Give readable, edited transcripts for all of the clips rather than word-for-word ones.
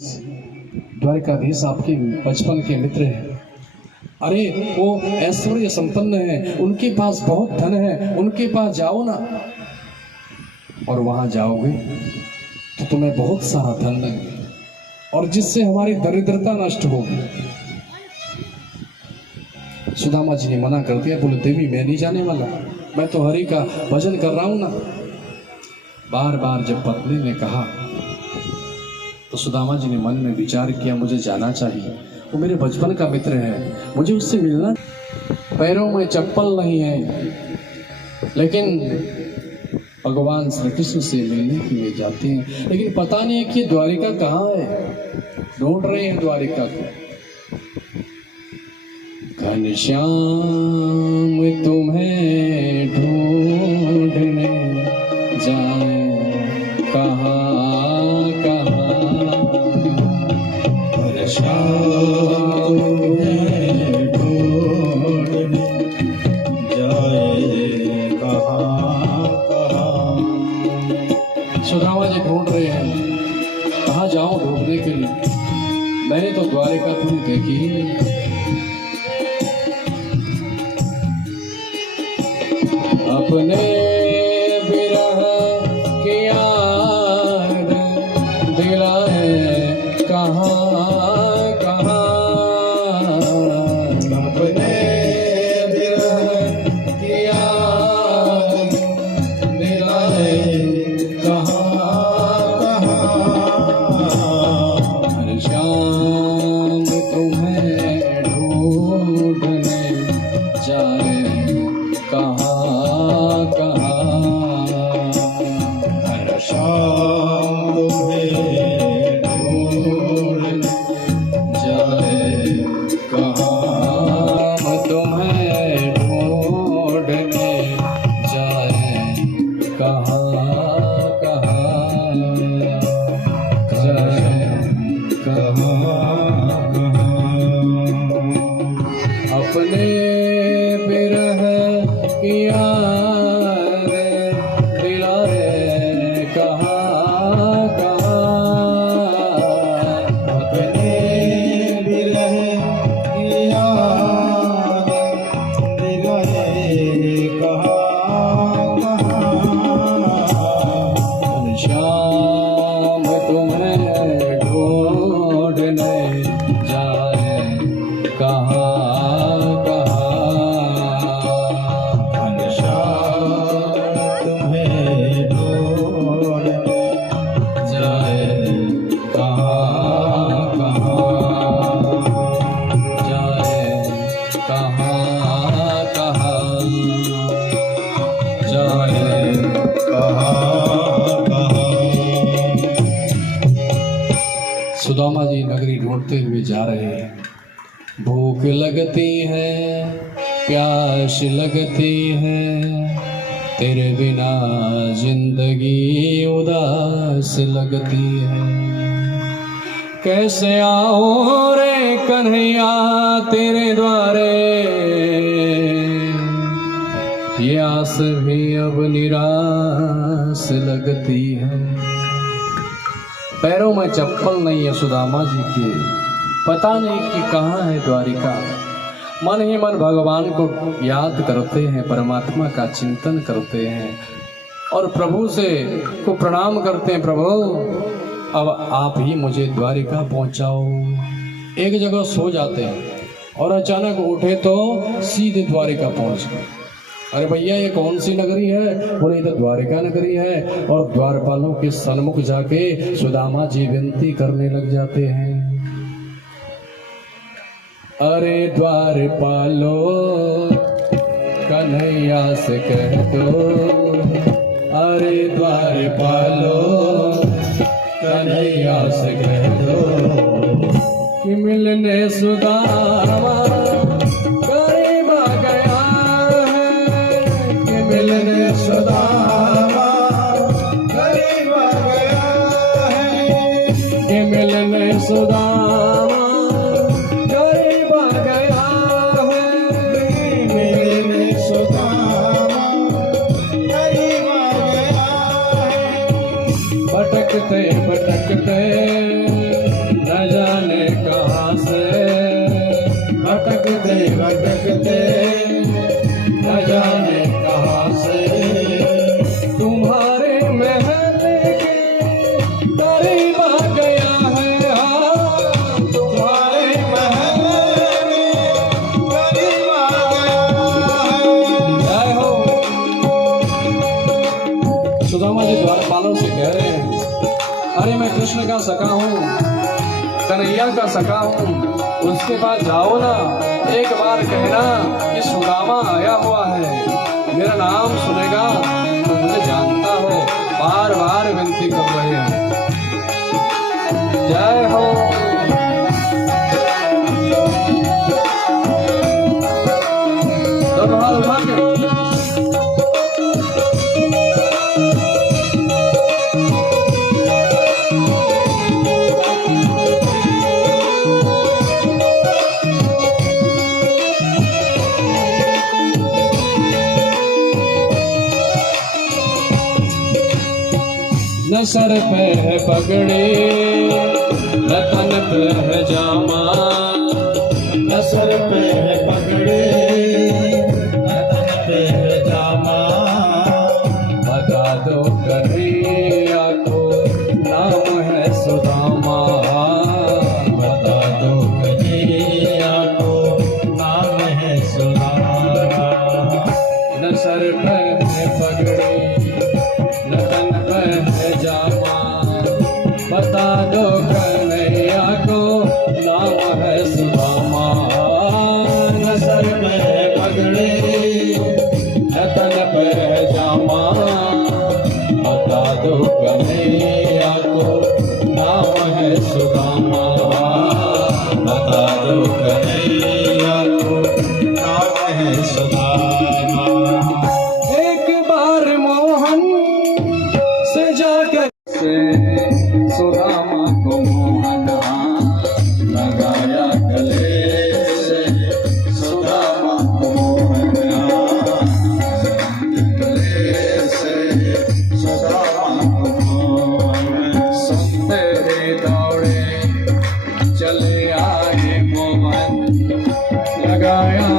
द्वारिकाधीश आपके बचपन के मित्र हैं। अरे वो ऐश्वर्य संपन्न है, उनके पास बहुत धन है, उनके पास जाओ ना। और वहां जाओगे तो तुम्हें बहुत सारा धन लगेगा और जिससे हमारी दरिद्रता नष्ट होगी। सुदामा जी ने मना कर दिया, बोले देवी मैं नहीं जाने वाला, मैं तो हरि का भजन कर रहा हूं ना। बार बार जब पत्नी ने कहा तो सुदामा जी ने मन में विचार किया, मुझे जाना चाहिए, वो मेरे बचपन का मित्र है, मुझे उससे मिलना। पैरों में चप्पल नहीं है, लेकिन भगवान श्री कृष्ण से मिलने के लिए जाते हैं। लेकिन पता नहीं है कि द्वारिका कहाँ है, ढूंढ रहे हैं द्वारिका को। घनश्याम तुम्हें ढूंढने जाए कहाँ सुदामा जी ढूंढ रहे हैं, कहाँ जाऊं ढूंढने के लिए, मैंने तो द्वारिका पूरी देखी ही नहीं। अपने विरह की याद दिलाए कहाँ अपने विरह की याद दिलाए कहाँ अपने विरह की याद दिलाए कहाँ घनश्याम तुम्हें ढूंढने जाए कहाँ सुदामा जी नगरी ढूंढते हुए जा रहे हैं। भूख लगती है, प्यास लगती है, तेरे बिना जिंदगी उदास लगती है। कैसे आओ रे कन्हैया तेरे द्वारे, ये आस भी अब निराश लगती है। पैरों में चप्पल नहीं है सुदामा जी के, पता नहीं कि कहाँ है द्वारिका। मन ही मन भगवान को याद करते हैं, परमात्मा का चिंतन करते हैं और प्रभु से को प्रणाम करते हैं, प्रभु अब आप ही मुझे द्वारिका पहुंचाओ। एक जगह सो जाते हैं और अचानक उठे तो सीधे द्वारिका पहुंच गए। अरे भैया ये कौन सी नगरी है? बोले इधर द्वारिका नगरी है। और द्वारपालों के सन्मुख जाके सुदामा जी विनती करने लग जाते हैं, अरे द्वारपालो कन्हैया से कह दो, अरे द्वारपालो कन्हैया से कह दो कि मिलने सुदामा करीब आ गया है, कि मिलने सुदामा करीब आ गया है, कि मिलने सुदामा करीब आ गया है, मिलने सुदामा करीब आ गया है। भटकते भटकते कृष्ण का सखा हूँ, कन्हैया का सखा हूँ, उसके पास जाओ ना, एक बार कहना कि सुदामा आया हुआ है, मेरा नाम सुनेगा तो मुझे जानता है, बार बार विनती कर रहे हैं। जय हो। न सर पे है पगड़ी, न तन पे है जामा, न सर पे है पगड़ी, न तन पे है जामा। बता दो कन्हैया को नाम है सुदामा, बता दो कन्हैया को नाम है सुदामा। न सर पे है पगड़ी, न तन पे है जामा, बता दो कन्हैया को नाम है सुदामा। न सर पे है पगड़ी, न तन पे है जामा, बता दो कन्हैया को नाम है सुदामा। बता दो कन्हैया को नाम है सुदामा। एक बार मोहन से जाकर सुदामा को मोहना लगाया गले से सुदामा को मोहना, गले से सुदामा को मोहना। सुनते ही दौड़े चले आए मोहन, लगाया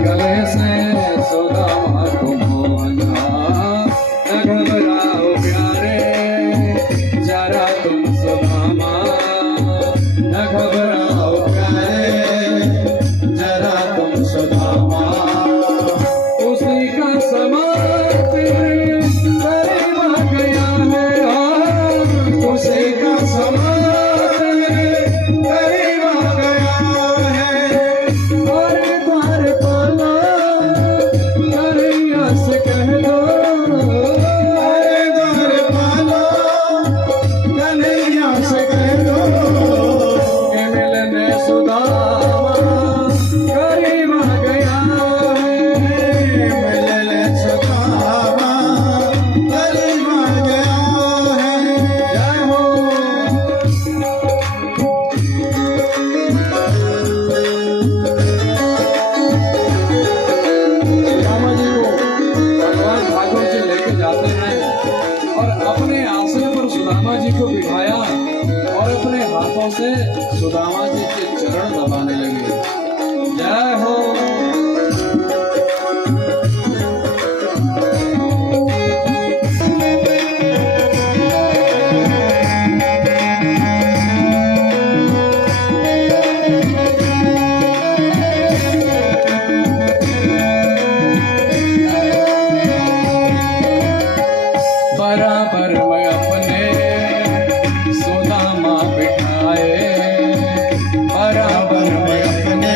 गले से सुदामा को मोहना। न घबराओ प्यारे जरा तुम सुदामा, न घबराओ प्यारे जरा तुम सुदामा। उसी का समान तेरे करीब आ गया है, उसी का समान तेरे करीब आ गया है। और द्वार पाला कन्हैया से कह दो, अरे द्वार पाला कन्हैया से कह दो, कि मिलने सुदामा करीब आ गया है। मिलने सुदामा करीब आ गया है। जय हो। सुदामा जी को भगवान ठाकुर जी लेके जाते हैं और अपने आसन पर सुदामा जी को बिठाया और अपने हाथों से सुदामा जी के चरण दबाने लगे। जय हो। बराबर में अपने सुदामा बिठाए, बराबर बराबर में अपने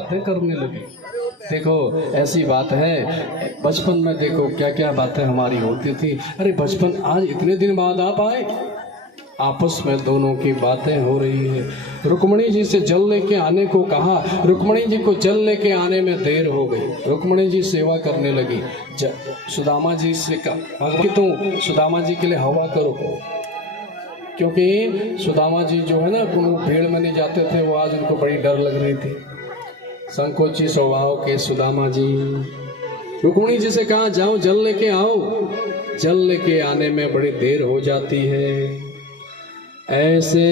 बातें करने लगी। देखो ऐसी बात है, बचपन में देखो क्या क्या बातें हमारी होती थी। अरे बचपन आज इतने दिन बाद आप आए, आपस में दोनों की बातें हो रही है। रुक्मणी जी से जल लेके आने को कहा, रुक्मणी जी को जल लेके आने में देर हो गई। रुक्मणी जी सेवा करने लगी। सुदामा जी से कहा कि तुम सुदामा जी के लिए हवा करो, क्योंकि सुदामा जी जो है ना वो भीड़ में नहीं जाते थे, वो आज उनको बड़ी डर लग रही थी। संकोची स्वभाव के सुदामा जी रुक्मणी जी से कहा जाओ जल लेके आओ। जल लेके आने में बड़ी देर हो जाती है। ऐसे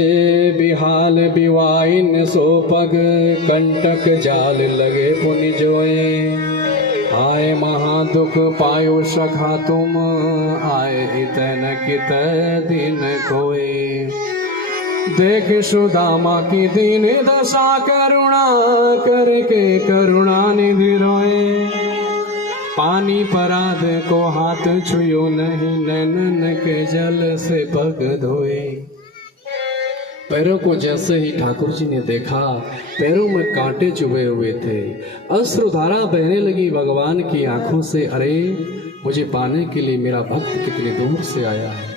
बिहाल बिवाइन सो पग, कंटक जाल लगे पुनि जोए। आए महा दुख पायो सखा तुम, आए इतन कित दिन कोए। देख सुदामा की दीन दशा, करुणा करके करुणा निधि रोए। पानी पराध को हाथ छुयो नहीं, नैनन के जल से पग धोए। पैरों को जैसे ही ठाकुर जी ने देखा, पैरों में कांटे चुभे हुए थे, अश्रुधारा बहने लगी भगवान की आंखों से। अरे मुझे पाने के लिए मेरा भक्त कितनी दूर से आया है।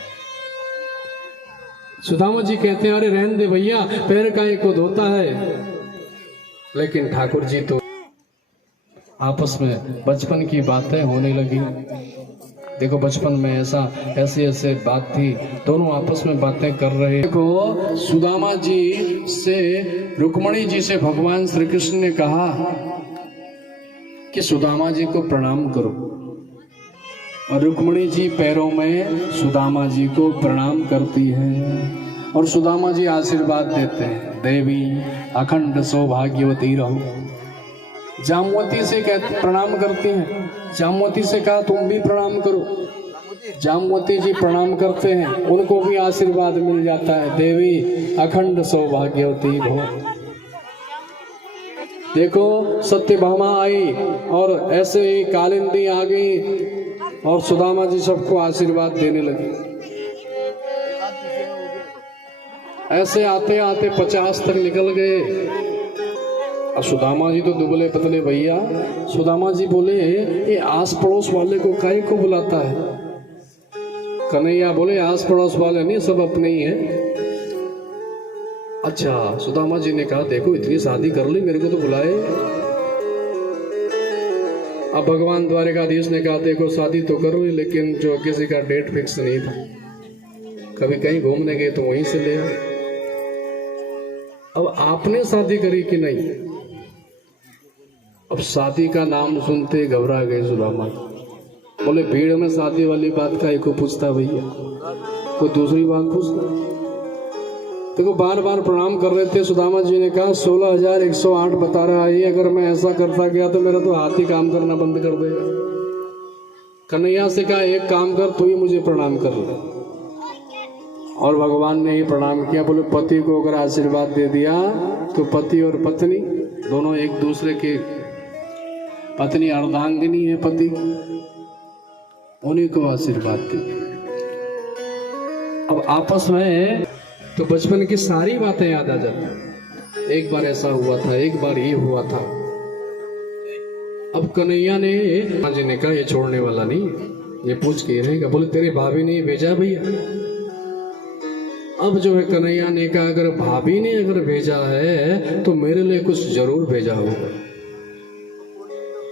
सुदामा जी कहते हैं अरे रहने दे भैया, पैर काहे को धोता है। लेकिन ठाकुर जी तो आपस में बचपन की बातें होने लगी। देखो बचपन में ऐसे बात थी, दोनों आपस में बातें कर रहे। देखो सुदामा जी से रुक्मणी जी से भगवान श्री कृष्ण ने कहा कि सुदामा जी को प्रणाम करो, और रुक्मणी जी पैरों में सुदामा जी को प्रणाम करती है और सुदामा जी आशीर्वाद देते हैं, देवी अखंड सौभाग्यवती रहो। जामवती से प्रणाम करती हैं, जामवती से कहा तुम भी प्रणाम करो। जामवती जी प्रणाम करते हैं, उनको भी आशीर्वाद मिल जाता है, देवी अखंड सौभाग्यवती भव। देखो सत्यभामा आई और ऐसे ही कालिंदी आ गई और सुदामा जी सबको आशीर्वाद देने लगे। ऐसे आते आते 50 तक निकल गए। और सुदामा जी तो दुबले पतले भैया। सुदामा जी बोले ये आस पड़ोस वाले को काहे को बुलाता है। कन्हैया बोले आस पड़ोस वाले नहीं, सब अपने ही हैं। अच्छा सुदामा जी ने कहा देखो इतनी शादी कर ली, मेरे को तो बुलाए। अब भगवान द्वारिकाधीश ने कहा देखो शादी तो कर ली, लेकिन जो किसी का डेट फिक्स नहीं था, कभी कहीं घूमने गए तो वहीं से ले आए। अब आपने शादी करी कि नहीं? अब शादी का नाम सुनते घबरा गए सुदामा। बोले भीड़ में शादी वाली बात का को पूछता भैया, कोई दूसरी बात पूछता। देखो बार बार प्रणाम कर रहे थे। सुदामा जी ने कहा 16,108 बता रहा है, अगर मैं ऐसा करता गया तो मेरा तो हाथ ही काम करना बंद कर देगा। कन्हैया से कहा एक काम कर, तू ही मुझे प्रणाम कर ले। और भगवान ने ही प्रणाम किया। बोले पति को अगर आशीर्वाद दे दिया तो पति और पत्नी दोनों एक दूसरे के, पत्नी अर्धांगिनी है पति, उन्हीं को आशीर्वाद दी। अब आपस में तो बचपन की सारी बातें याद आ जाती। एक बार ऐसा हुआ था, एक बार ये हुआ था। अब कन्हैया ने जी ने कहा ये छोड़ने वाला नहीं, ये पूछ के रहेगा। बोले तेरी भाभी ने भेजा भैया। अब जो है कन्हैया ने कहा अगर भाभी ने अगर भेजा है तो मेरे लिए कुछ जरूर भेजा होगा।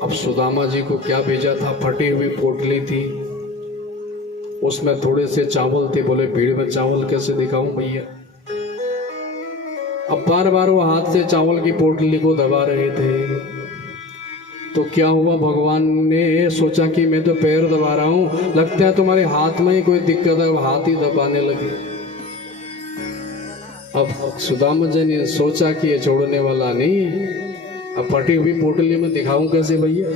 अब सुदामा जी को क्या भेजा था? फटी हुई पोटली थी, उसमें थोड़े से चावल थे। बोले भीड़ में चावल कैसे दिखाऊं भैया। अब बार बार वो हाथ से चावल की पोटली को दबा रहे थे। तो क्या हुआ, भगवान ने सोचा कि मैं तो पैर दबा रहा हूं, लगता है तुम्हारे हाथ में ही कोई दिक्कत है, हाथ ही दबाने लगे। अब सुदामा जी ने सोचा कि ये छोड़ने वाला नहीं, अब फटी हुई पोटली में दिखाऊं कैसे भैया।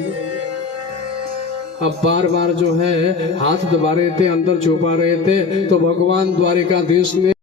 अब बार बार जो है हाथ दबा रहे थे, अंदर छुपा रहे थे। तो भगवान द्वारिकाधीश ने